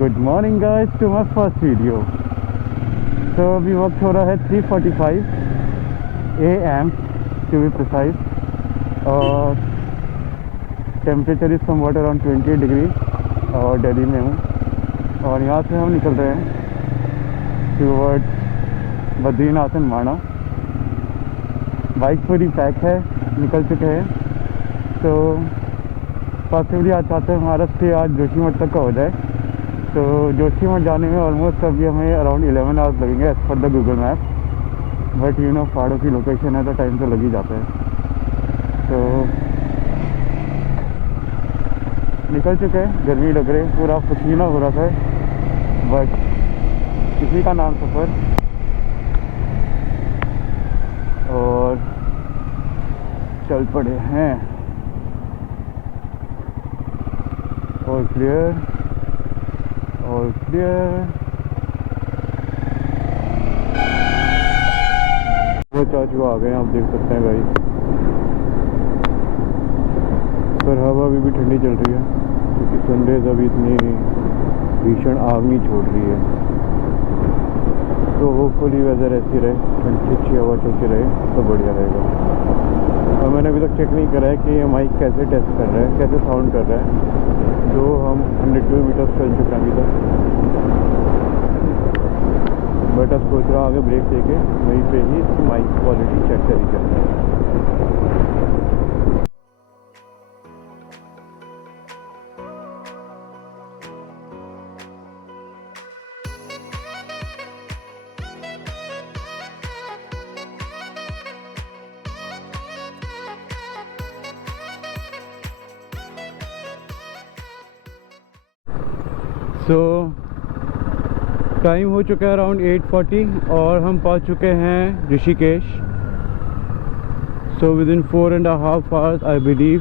Good morning guys to my first video. तो अभी वक्त हो रहा है 3:45 AM टू बी प्रिसाइज और temperature is somewhat around 28 degree और दिल्ली में हूँ और यहाँ से हम निकल रहे हैं टूवर्ड्स बद्रीनाथ एंड माना। बाइक पूरी पैक है, निकल चुके हैं। तो पॉसिबली आज चाहते हैं हमारा स्टे आज जोशीमठ तक का हो जाए। तो जोशीमठ जाने में ऑलमोस्ट अभी हमें अराउंड 11 आवर्स लगेंगे as per the Google map. But you know पहाड़ों की लोकेशन है तो टाइम तो लग ही जाता है। तो निकल चुके हैं, गर्मी लग रही है, पूरा पसीना हो रहा था, बट किसी का नाम सफ़र। और चल पड़े हैं और क्लियर और क्लियर। वो चाचू आ गए, आप देख सकते हैं भाई। पर हवा अभी भी ठंडी चल रही है क्योंकि सनरेज अभी इतनी भीषण आग नहीं छोड़ रही है। तो होपफुली वेदर ऐसी रहे, ठंडी अच्छी हवा चलती रहे तो बढ़िया रहेगा। और मैंने अभी तक चेक नहीं करा है कि ये माइक कैसे टेस्ट कर रहा है, कैसे साउंड कर रहा है। जो हम 100 किलोमीटर चल चुके हैं अभी तक, बट अब सोच रहा हूँ आगे ब्रेक लेके वहीं पे ही इसकी माइक क्वालिटी चेक करी जाए। सो टाइम हो चुका है अराउंड 8:40 और हम पहुंच चुके हैं Rishikesh. So with in 4.5 hours I believe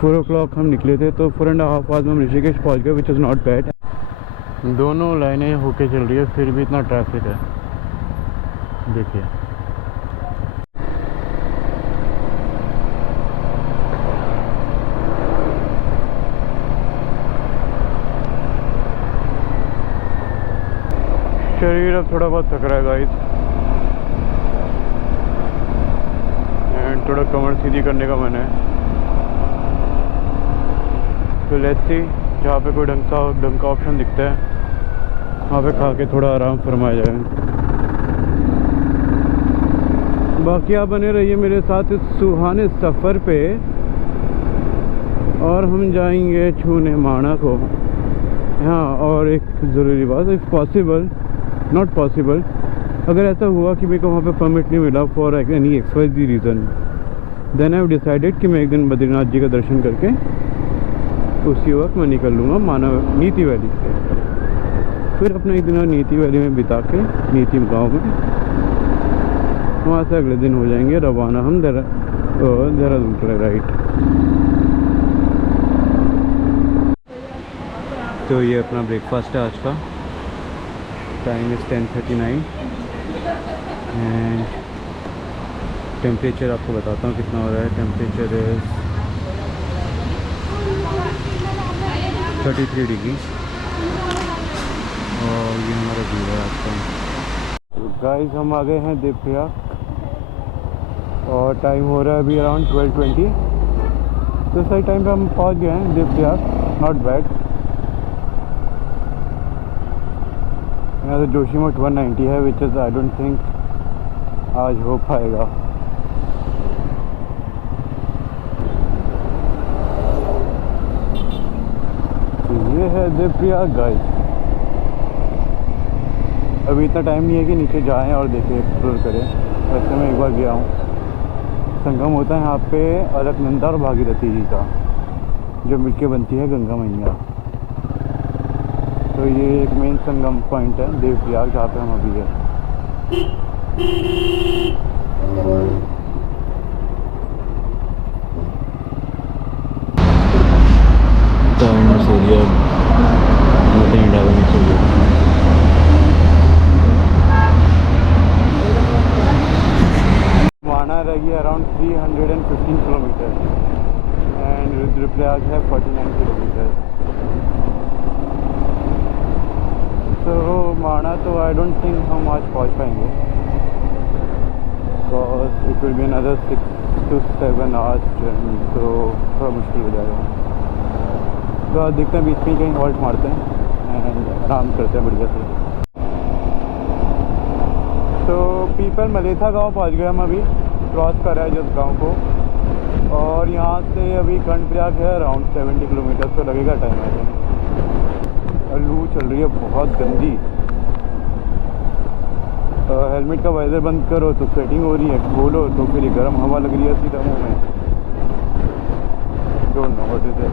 4 o'clock हम निकले थे, तो 4.5 आवर्स में हम ऋषिकेश पहुंच गए, विच इज़ नॉट बैड। दोनों लाइनें होके चल रही है, फिर भी इतना ट्रैफिक है, देखिए। शरीर अब थोड़ा बहुत थक रहा है गाइस, एंड थोड़ा कमर सीधी करने का मन है। तो लेट्स सी, जहाँ पे कोई ढंग का ऑप्शन दिखता है वहाँ पे खा के थोड़ा आराम फरमाया जाए। बाकी आप बने रहिए मेरे साथ इस सुहाने सफ़र पे और हम जाएंगे छूने माना को। हाँ, और एक ज़रूरी बात, इफ़ पॉसिबल नॉट पॉसिबल, अगर ऐसा हुआ कि मेरे को वहाँ पे परमिट नहीं मिला for any XYZ reason, then I have decided कि मैं एक दिन बद्रीनाथ जी का दर्शन करके उसी वक्त मैं निकल लूँगा मानव नीति वैली से। फिर अपना एक दिन नीति वैली में बिता के नीति गांव में, वहाँ से अगले दिन हो जाएंगे रवाना हम देहरादून के लिए, राइट। तो ये अपना ब्रेकफास्ट है आज का। टाइम इज़ 10:39 एंड टेम्परेचर आपको बताता हूँ कितना हो रहा है। टेम्परेचर इज़ 33 डिग्री और ये हमारा व्यू है आज का। तो गाइस हम आ गए हैं देवप्रयाग और टाइम हो रहा है अभी अराउंड 12:20। तो सही टाइम पे हम पहुँच गए हैं देवप्रयाग, नॉट बैड। यहाँ से जोशीमठ 190 है, which is I don't think आज हो पाएगा। तो ये है देवप्रयाग गाइस। अभी इतना टाइम नहीं है कि नीचे जाएं और देखें, एक्सप्लोर करें। वैसे मैं एक बार गया हूँ। संगम होता है यहाँ पे अलकनंदा और भागीरथी जी का, जो मिलके बनती है गंगा मैया। तो ये एक मेन संगम पॉइंट है देवप्रयाग, जहाँ पे हम अभी हैं। माना रही अराउंड 315 किलोमीटर एंड रुद्रप्रयाग है 49 किलोमीटर। माणा तो आई डोंट थिंक हम आज पहुंच पाएंगे, because it will be another 6 to 7 hours journey, तो थोड़ा मुश्किल हो जाएगा। तो आज देखते हैं, बीच में कहीं हॉल्ट मारते हैं एंड आराम करते हैं बढ़िया से। तो पीपल मलेथा गांव पहुंच गए हम, अभी क्रॉस कर रहे हैं जिस गांव को, और यहाँ से अभी कर्णप्रयाग है अराउंड 70 किलोमीटर, तो लगेगा टाइम है। और लू चल रही है बहुत गंदी, हेलमेट का वाइजर बंद करो तो स्वेटिंग हो रही है, खोलो तो फिर गर्म हवा लग रही है सीधा मुँह में। Don't know what is it.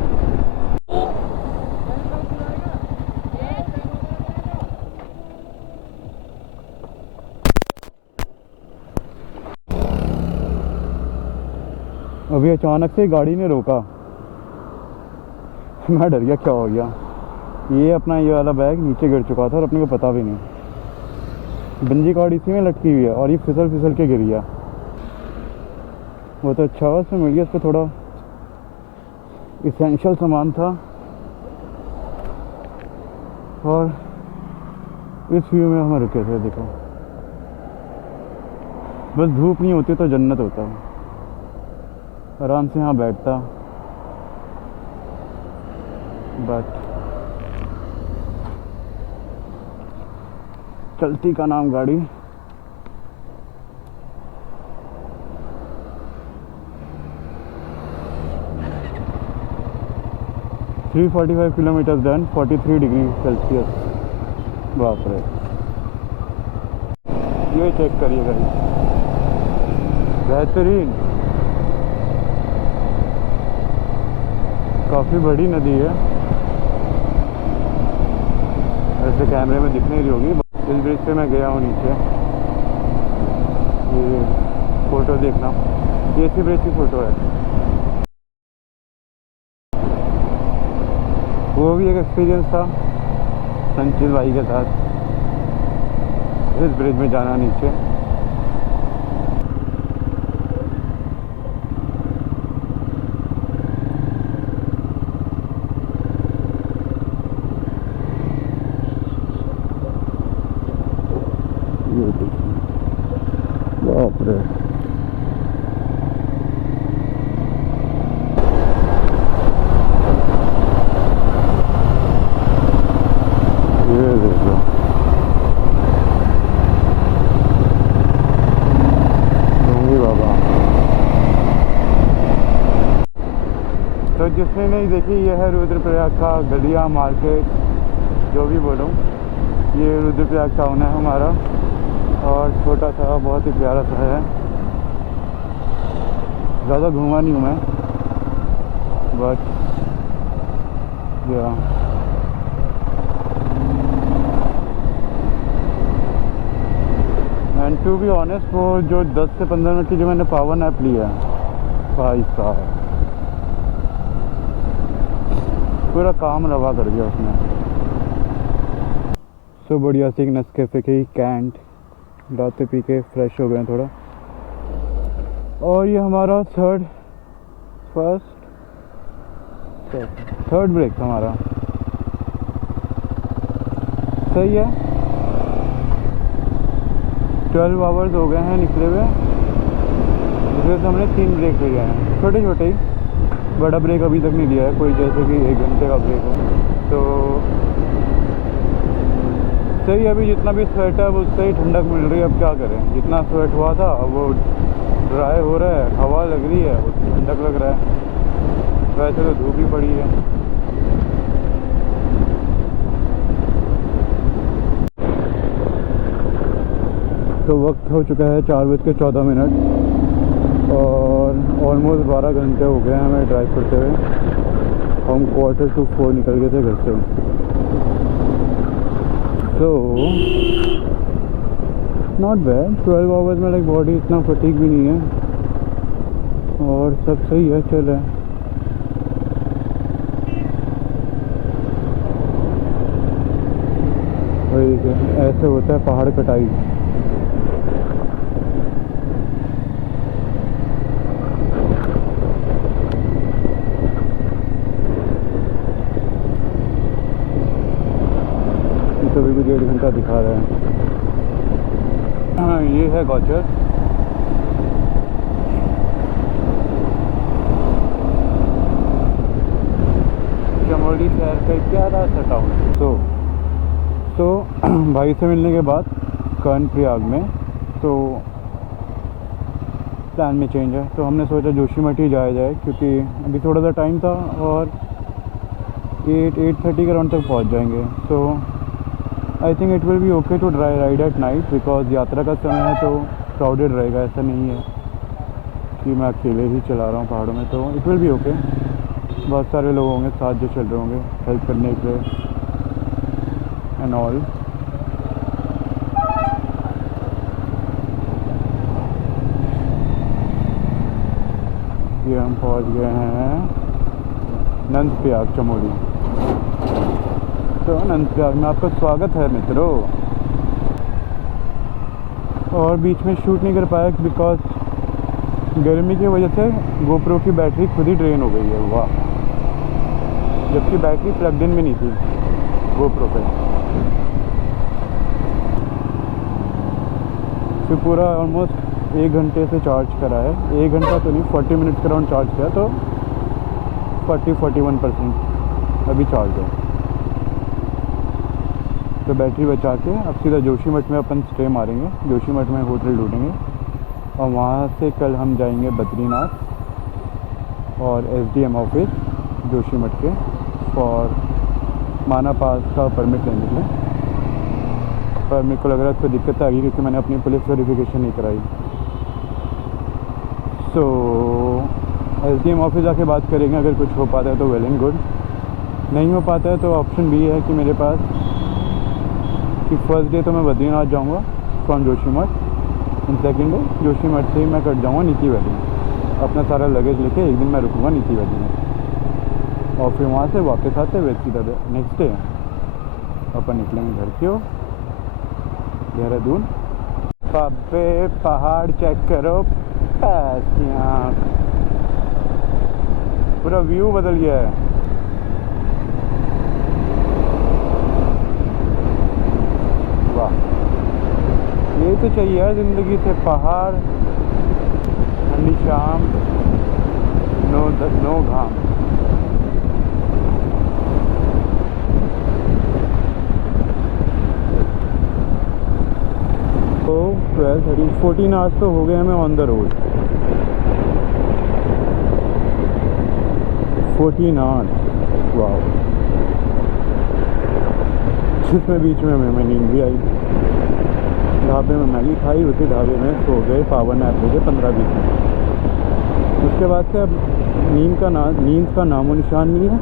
अभी अचानक से गाड़ी ने रोका, मैं डर गया क्या हो गया। ये अपना ये वाला बैग नीचे गिर चुका था और अपने को पता भी नहीं। बंजी कार्ड इसी में लटकी हुई है और ये फिसल फिसल के गिर गया। वो तो अच्छा हुआ उसमें मिल गया, उस पर थोड़ा इसेंशियल सामान था। और इस व्यू में हम रुके थे, देखो बस धूप नहीं होती तो जन्नत होता है। आराम से यहाँ बैठता, बट चलती का नाम गाड़ी। Three 45 kilometre done, 43 degree Celsius. बाप रे, ये चेक करिए गाड़ी, बेहतरीन। काफ़ी बड़ी नदी है, ऐसे कैमरे में दिख नहीं रही होगी। इस ब्रिज पे मैं गया हूँ नीचे, ये फ़ोटो देखना, ये इसी ब्रिज की फ़ोटो है। वो भी एक एक्सपीरियंस था संचित भाई के साथ, इस ब्रिज में जाना नीचे। बाप रे, ये देखो डोंगी बाबा। तो जिसने नहीं देखी, ये है रुद्रप्रयाग का गलिया मार्केट, जो भी बोलूँ। ये रुद्रप्रयाग टाउन है हमारा, और छोटा सा बहुत ही प्यारा सा है। ज़्यादा घूमा नहीं हूँ मैं, बट या एंड टू बी ऑनेस्ट, वो जो 10 से 15 मिनट की जो मैंने पावर ऐप लिया है भाई साहब, पूरा काम रवा कर दिया उसने। सो बढ़िया सी नेस्कैफे की कैंट लाते पी के फ्रेश हो गए थोड़ा। और ये हमारा थर्ड ब्रेक हमारा सही है। 12 आवर्स हो गए हैं निकले हुए, जिसमें से हमने 3 ब्रेक लिए हैं, छोटे छोटे ही, बड़ा ब्रेक अभी तक नहीं लिया है कोई, जैसे कि 1 घंटे का ब्रेक हो। तो सही, अभी जितना भी स्वेट है वो उससे ही ठंडक मिल रही है। अब क्या करें, जितना स्वेट हुआ था अब वो ड्राई हो रहा है, हवा लग रही है, उससे ठंडक लग रहा है। वैसे तो धूप ही पड़ी है। तो वक्त हो चुका है 4:14 और ऑलमोस्ट 12 घंटे हो गए हमें ड्राइव करते हुए। हम 3:45 निकल गए थे घर से। तो नॉट बैड, 12 आवर्स में लाइक बॉडी इतना फटीक भी नहीं है और सब सही है, चल है। वही देखिए, ऐसे होता है पहाड़ कटाई। तो अभी भी 1.5 घंटा दिखा रहा है। हाँ, ये है गौचर। चमोली शहर का एक प्यारा सा टाउन। तो भाई से मिलने के बाद कर्णप्रयाग में तो प्लान में चेंज है, तो हमने सोचा जोशीमठ ही जाया जाए, क्योंकि अभी थोड़ा सा टाइम था और 8:30 के अराउंड तक पहुंच जाएंगे। तो I think it will be okay to ride at night, because यात्रा का समय है तो क्राउडेड रहेगा। ऐसा नहीं है कि मैं अकेले ही चला रहा हूँ पहाड़ों में, तो इट विल बी ओके। बहुत सारे लोग होंगे साथ जो चल रहे होंगे हेल्प करने के लिए एंड ऑल। ये हम पहुंच गए हैं नंदप्रयाग चमोली। तो नंदप्रयाग में आपका स्वागत है मित्रों। और बीच में शूट नहीं कर पाया बिकॉज गर्मी की वजह से गोप्रो की बैटरी खुद ही ड्रेन हो गई है। वाह, जबकि बैटरी प्लग्ड इन में नहीं थी गोप्रो पे। फिर पूरा ऑलमोस्ट 1 घंटे से चार्ज करा है। 1 घंटा तो नहीं, 40 मिनट्स के अराउंड चार्ज किया, तो 40-41% अभी चार्ज है। तो बैटरी बचा के अब सीधा जोशीमठ में अपन स्टे मारेंगे। जोशीमठ में होटल ढूंढेंगे और वहाँ से कल हम जाएंगे बद्रीनाथ और SDM ऑफिस जोशीमठ के फॉर माना पास का परमिट लेने के लिए। पर मेरे को लग रहा है उस पर दिक्कत आ गई क्योंकि मैंने अपनी पुलिस वेरिफिकेशन नहीं कराई। सो SDM ऑफिस आके बात करेंगे, अगर कुछ हो पाता है तो वेल एंड गुड, नहीं हो पाता है तो ऑप्शन भी है कि मेरे पास कि फर्स्ट डे तो मैं बद्रीनाथ जाऊंगा from Joshimath and second day Joshimath से ही मैं कट जाऊंगा नीति वैली। अपना सारा लगेज लेके एक दिन मैं रुकूंगा नीति वैली में और फिर वहाँ से वापस आते हुए सीधा नेक्स्ट डे अपन निकलेंगे घर की ओर देहरादून। पापे पहाड़ चेक करो, यहाँ पूरा व्यू बदल गया है। वाह, ये तो चाहिए यार ज़िंदगी से, पहाड़, ठंडी शाम, नो घाम। तो 12-13-14 आवर्स तो हो गए हमें ऑन द रोड। 14 आवर्स, वाह। जिसमें बीच में हमें नींद भी आई। ढाबे में मैगी खाई, उसी ढाबे में सो गए, पावर नैप लेके 15-20 मिनट। उसके बाद से अब नींद का नामो निशान नहीं है।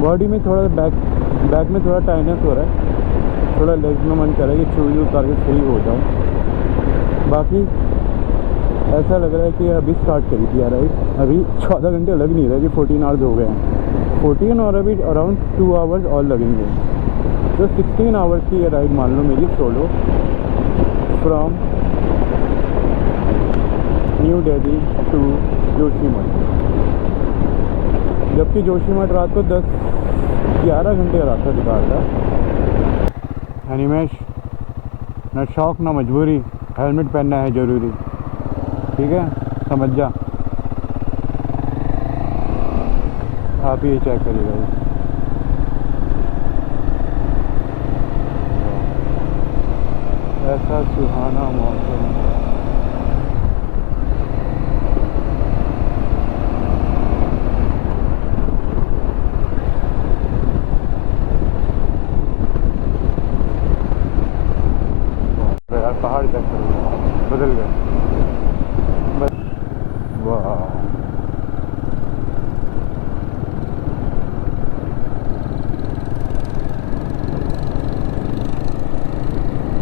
बॉडी में थोड़ा बैक में थोड़ा टाइटनेस हो रहा है, थोड़ा लेग्स में मन कर रहा है कि शूज उतार के फ्री हो जाऊँ। बाकी ऐसा लग रहा है कि अभी स्टार्ट करी थी यार राइड, अभी 14 घंटे लग नहीं रहे कि 14 आवर्स हो गए हैं। 14 और अभी अराउंड 2 आवर्स और लगेंगे, तो 16 आवर्स की ये राइड मान लो मेरी solo from New Delhi to Joshimath. जबकि जोशीमठ रात को 10-11 घंटे का रास्ता दिखा रहा था। अनिमेश, न शौक न मजबूरी, हेलमेट पहनना है ज़रूरी, ठीक है, समझ जा। आप ही चेक करिएगा। ऐसा सुहाना मौसम, पहाड़ चेक करो, बदल गए। वाह,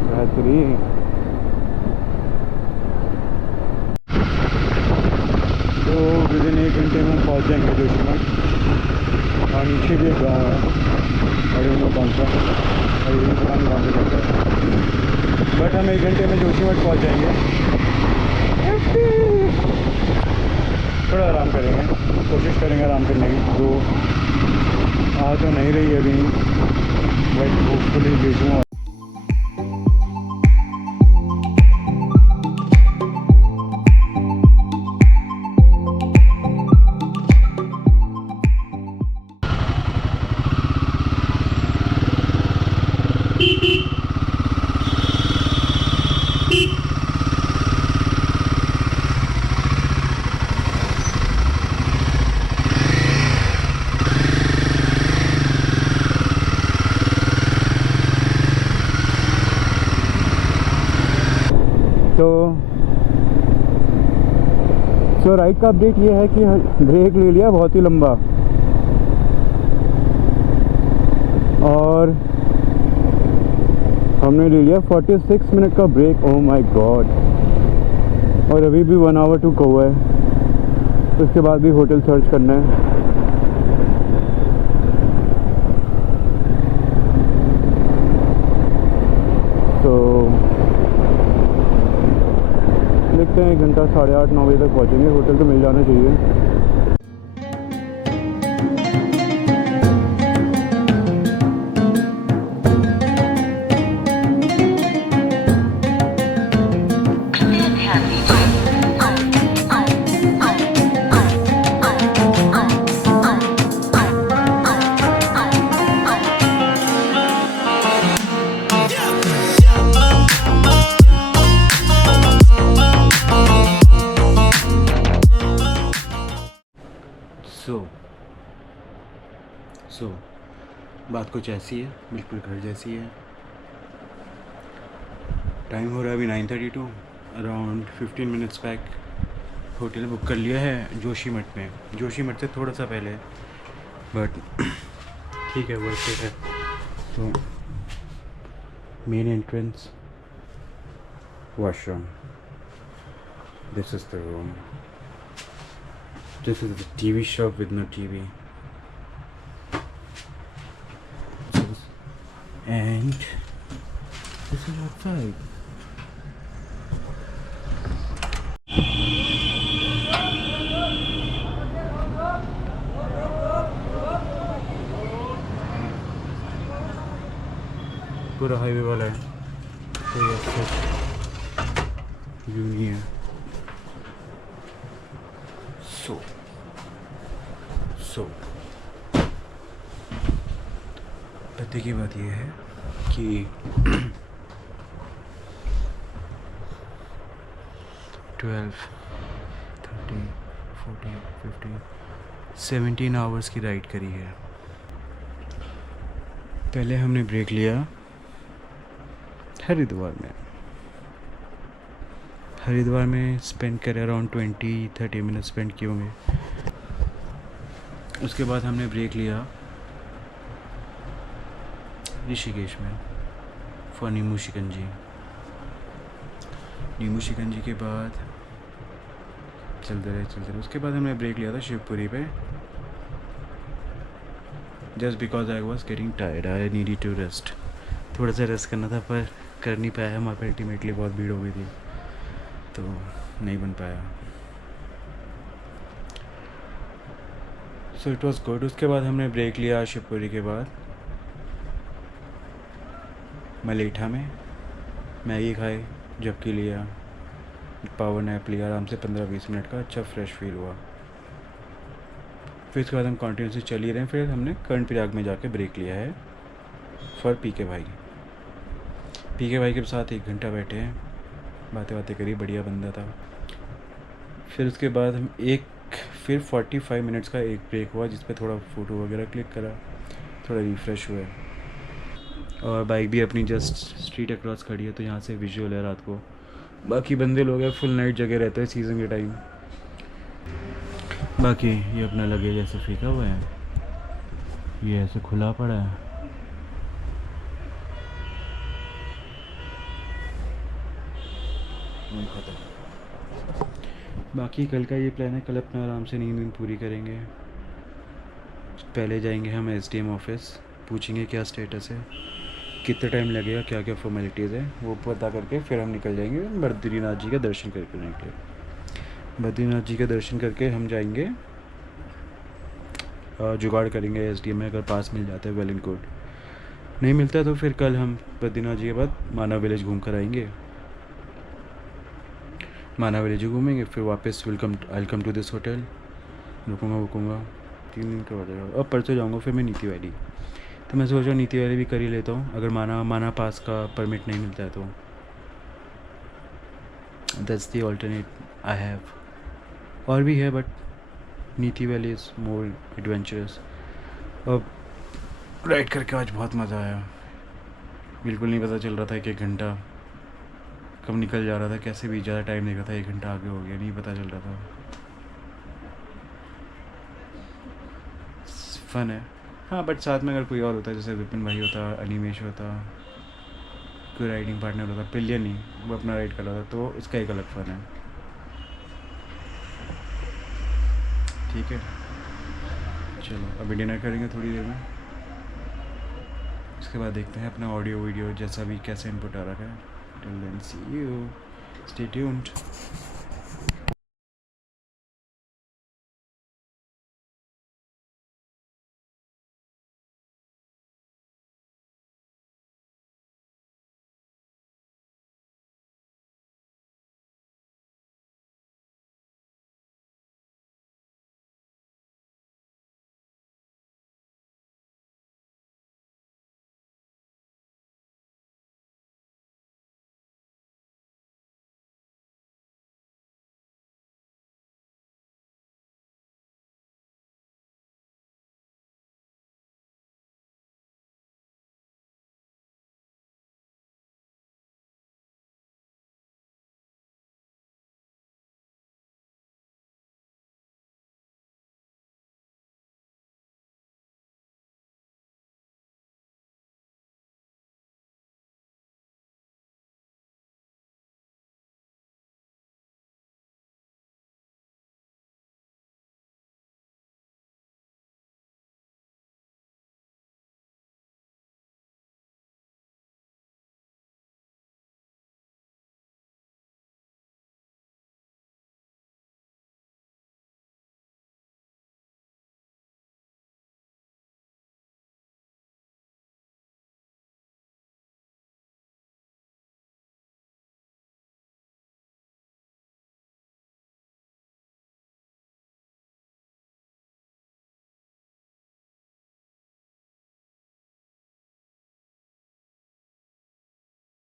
बेहतरीन। तो विदिन 1 घंटे में पहुंच जाएंगे जोशीमठ। और नीचे भी एक गाँव है, अरे वो कौन सा, अरे पुरानी गाँव में जाता है, बट हम 1 घंटे में जोशीमठ पहुंच जाएंगे। थोड़ा आराम करेंगे, कोशिश करेंगे आराम करने की, जो आ तो नहीं रही है अभी। बट होपफुली देखूँगा। तो राइड का अपडेट ये है कि ब्रेक ले लिया बहुत ही लंबा, और हमने ले लिया 46 मिनट का ब्रेक। Oh my God. और अभी भी 1 आवर टू गो है, उसके बाद भी होटल सर्च करना है। तो देखते हैं, 1 घंटा 8:30 9 बजे तक पहुँचेंगे। होटल तो मिल जाना चाहिए। सो बात कुछ ऐसी है, बिल्कुल घर जैसी है। टाइम हो रहा है अभी 9:32। Around 15 minutes back hotel book कर लिया है जोशीमठ में, जोशीमठ से थोड़ा सा पहले, बट ठीक है, वर्थ इट है। तो main entrance, washroom, this is the room, this is the TV shop with no TV, and this is outside. पूरा हाईवे वाला है, कोई अच्छा व्यू नहीं है। सो पते की बात यह है कि 12, 13, 14, 15, 17 आवर्स की राइड करी है। पहले हमने ब्रेक लिया हरिद्वार में स्पेंड करे, अराउंड 20-30 मिनट स्पेंड किए होंगे। उसके बाद हमने ब्रेक लिया ऋषिकेश में फॉर नींबू शिकंजी। नींबू शिकंजी के बाद चलते रहे। उसके बाद हमने ब्रेक लिया था शिवपुरी पे, just because I was getting tired, I needed to rest. थोड़ा सा रेस्ट करना था पर कर नहीं पाया, वहाँ पर अल्टीमेटली बहुत भीड़ हो गई थी तो नहीं बन पाया। So it was good. उसके बाद हमने ब्रेक लिया शिवपुरी के बाद मलेठा में, मैगी खाई, झपकी लिया, पावर नैप लिया आराम से 15-20 मिनट का, अच्छा फ्रेश फील हुआ। फिर उसके बाद हम कंटिन्यूसली चल ही रहे हैं। फिर हमने कर्णप्रयाग में जाके ब्रेक लिया है फॉर पीके भाई के साथ 1 घंटा बैठे हैं, बातें करी, बढ़िया बंदा था। फिर उसके बाद हम फिर 45 मिनट्स का एक ब्रेक हुआ जिस पे थोड़ा फ़ोटो वगैरह क्लिक करा, थोड़ा रिफ़्रेश हुए। और बाइक भी अपनी जस्ट स्ट्रीट अक्रॉस खड़ी है तो यहाँ से विजुअल है रात को। बाकी बंदे लोग हैं फुल नाइट जगह रहते हैं सीज़न के टाइम। बाकी ये अपना लगेज ऐसे फेंका हुआ है, ये ऐसे खुला पड़ा है। बाकी कल का ये प्लान है, कल अपना आराम से नींद पूरी करेंगे। पहले जाएंगे हम SDM ऑफिस, पूछेंगे क्या स्टेटस है, कितना टाइम लगेगा, क्या क्या फॉर्मेलिटीज़ है वो पता करके फिर हम निकल जाएंगे बद्रीनाथ जी का दर्शन करके निकले। बद्रीनाथ जी का दर्शन करके हम जाएंगे, जुगाड़ करेंगे SDM में, अगर पास मिल जाता है वेल एंड गुड, नहीं मिलता है तो फिर कल हम बद्रीनाथ जी के बाद माना विलेज घूम कर आएंगे। माना विलेज घूमेंगे फिर वापस आई कम टू दिस होटल, रुकूँगा 3 दिन का हो जाएगा। अब परसों जाऊँगा फिर मैं नीति वैली। तो मैं सोच रहा हूँ नीति वैली भी कर ही लेता हूँ, अगर माना पास का परमिट नहीं मिलता है तो। That's the alternate I have. और भी है बट नीति वैली इज़ मोर एडवेंचरस। अब राइड करके आज बहुत मज़ा आया, बिल्कुल नहीं पता चल रहा था 1 घंटा कब निकल जा रहा था, कैसे भी ज़्यादा टाइम देख रहा था 1 घंटा आगे हो गया, नहीं पता चल रहा था। फन है हाँ, बट साथ में अगर कोई और होता है जैसे विपिन भाई होता, अनिमेश होता, कोई राइडिंग पार्टनर होता, पिलियन नहीं वो अपना राइड कर रहा था तो इसका एक अलग फन है। ठीक है चलो अभी डिनर करेंगे थोड़ी देर में, उसके बाद देखते हैं अपना ऑडियो वीडियो जैसा भी कैसे इनपुट आ रहा है। Till then see you, stay tuned.